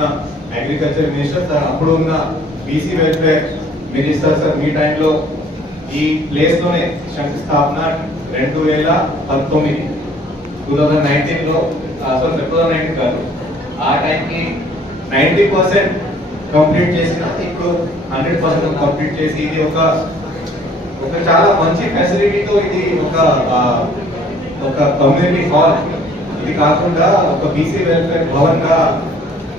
ఉన్న agriculture minister sir, అప్పుడు ఉన్న బీసీ వెల్ఫేర్ మినిస్టర్ సార్, మీ టైంలో ఈ ప్లేస్ లోనే శంకుస్థాపన 2019లో 2019 కాదు, ఆ టైంకి 90% కంప్లీట్ చేసిన, ఇప్పుడు 100% కంప్లీట్ చేసి ఇది ఒక చాలా మంచి ఫెసిలిటీతో ఇది ఒక కమ్యూనిటీ హాల్, ఇది కాకుండా ఒక బీసీ వెల్ఫేర్ భవన్ గా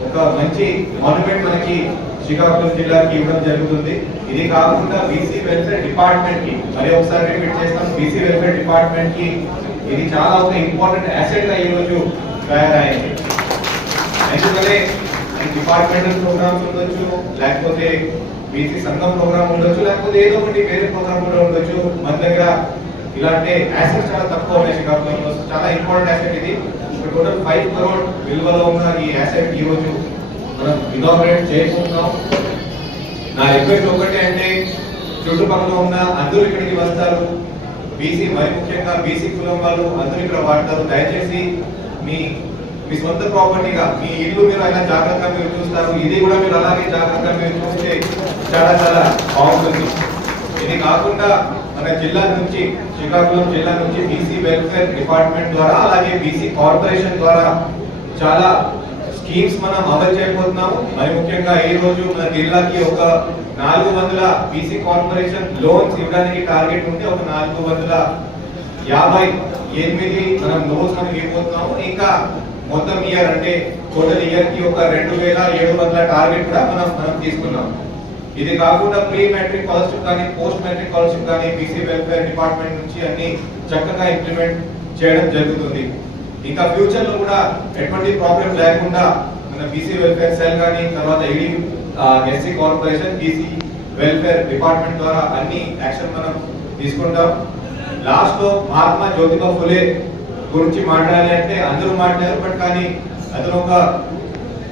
ఒక మంచి మాన్యుమెంట్ మనకి శ్రీకాకుళం జిల్లాకి ఇవ్వడం జరుగుతుంది. ఇది కాకుండా బీసీ వెల్ఫేర్ డిపార్ట్మెంట్ కి మరి ఒకసారి రిపీట్ చేస్తాం, బీసీ వెల్ఫేర్ డిపార్ట్మెంట్ కి ఇది చాలా ఒక ఇంపార్టెంట్ అసెట్ గా ఈ రోజు తయారైంది. ఎందుకంటే డిపార్ట్మెంటల్ ప్రోగ్రామ్స్ ఉండొచ్చు, లేకపోతే బీసీ సంఘం ప్రోగ్రామ్ ఉండొచ్చు, లేకపోతే ఏదో ఒకటి వేరే ప్రోగ్రామ్ కూడా ఉండొచ్చు. మన దగ్గర ఇలాంటి అసెట్స్ చాలా తక్కువ ఉన్నాయి శ్రీకాకుళంలో, చాలా ఇంపార్టెంట్ అసెట్ ఇది. టోటల్ 5 crore విలువలో ఉన్న ఈ అసెట్ ఈ రోజు మనం ఇనాగరేట్ చేసుకుంటున్నాం. నా రిక్వెస్ట్ ఒకటే అంటే, చుట్టుపక్కల ఉన్న అందరూ ఇక్కడికి వస్తారు, బీసీ మరి ముఖ్యంగా బీసీ కులం వాళ్ళు అందరూ ఇక్కడ వాడతారు. దయచేసి మీ సొంత ప్రాపర్టీగా మీ ఇల్లు మీరు అయినా జాగ్రత్తగా మీరు చూస్తారు, ఇది కూడా మీరు అలాగే జాగ్రత్తగా మీరు చూస్తే చాలా చాలా బాగుంటుంది. ఇది కాకుండా మన జిల్లా నుంచి, శ్రీకాకుళం జిల్లా నుంచి బీసీ వెల్ఫేర్ డిపార్ట్మెంట్ ద్వారా అలాగే బీసీ కార్పొరేషన్ ద్వారా చాలా స్కీమ్స్ మనం అమలు చేయబోతున్నాము. మరి ముఖ్యంగా ఈ రోజు మన జిల్లాకి ఒక 400 బీసీ కార్పొరేషన్ లోన్స్ ఇవ్వడానికి టార్గెట్ ఉంటే ఒక 458 మనం లోన్స్ మనం ఇవ్వబోతున్నాము. ఇంకా మొత్తం ఇయర్ అంటే టోటల్ ఇయర్ కి ఒక 2700 టార్గెట్ కూడా మనం తీసుకున్నాం. ఇది కాకుండా ప్రీ మెట్రిక్ స్కాలర్షిప్ కానీ పోస్ట్ మెట్రిక్ స్కాలర్షిప్ కానీ బీసీ వెల్ఫేర్ డిపార్ట్మెంట్ నుంచి అన్ని చక్కగా ఇంప్లిమెంట్ చేయడం జరుగుతుంది. ఇంకా ఫ్యూచర్ లో కూడా ఎటువంటి ప్రాబ్లం లేకుండా మన బీసీ వెల్ఫేర్ సెల్ కానీ తర్వాత SC corporation BC welfare department ద్వారా అన్ని యాక్షన్ మనం తీసుకుంటాం. లాస్ట్ లో మహాత్మా జ్యోతిబా ఫులే గురించి మాట్లాడాలి అంటే అందరూ మాట్లాడారు, బట్ కానీ అతను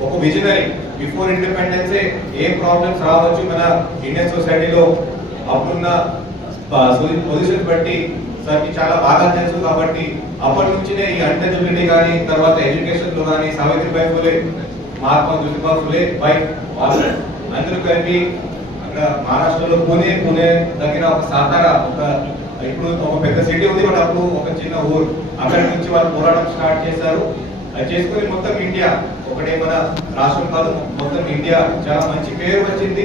ఒక విజనరీ. బిఫోర్ ఇండిపెండెన్స్ ఏం ప్రాబ్లమ్స్ రావచ్చు మన ఇండియన్ సొసైటీలో అప్పుడున్న పొజిషన్ బట్టి సార్కి చాలా బాగా తెలుసు. కాబట్టి అప్పటి నుంచినే ఈ అన్టచబిలిటీ కానీ తర్వాత ఎడ్యుకేషన్ లో కానీ సావిత్రిబాయి ఫులే, మహాత్మా జ్యోతిబా ఫులే అందరూ కలిపి అక్కడ మహారాష్ట్రలో పూణే దగ్గర ఒక సాతారా, ఇప్పుడు ఒక పెద్ద సిటీ ఉంది, బట్ అప్పుడు ఒక చిన్న ఊరు, అక్కడి నుంచి వాళ్ళు పోరాటం స్టార్ట్ చేశారు. అది చేసుకుని మొత్తం ఇండియా, ఒకటే మన రాష్ట్రం కాదు మొత్తం ఇండియా చాలా మంచి పేరు వచ్చింది.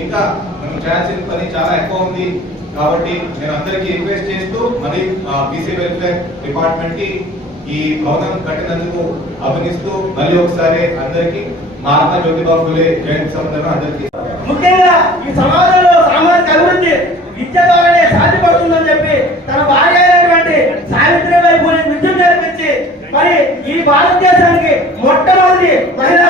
ఇంకా మనం చేయాల్సిన పని చాలా ఎక్కువ ఉంది. కాబట్టి నేను అందరికీ రిక్వెస్ట్ చేస్తూ మరి బీసీ వెల్ఫేర్ డిపార్ట్మెంట్ కి ఈ భవనం కట్టినందుకు అభినందిస్తూ మళ్ళీ ఒకసారి అందరికీ మహాత్మా జ్యోతిబా ఫులే జయంతి సందర్భంగా అందరికీ ముఖ్యంగా ఈ సమాజంలో సామాజిక అభివృద్ధి విద్య ద్వారానే సాధ్యపడుతుందని చెప్పి తన భార్య అయినటువంటి సావిత్రిబాయి ఫులే విద్య నేర్పించి మరి ఈ భారతదేశానికి మొట్టమొదటి మహిళా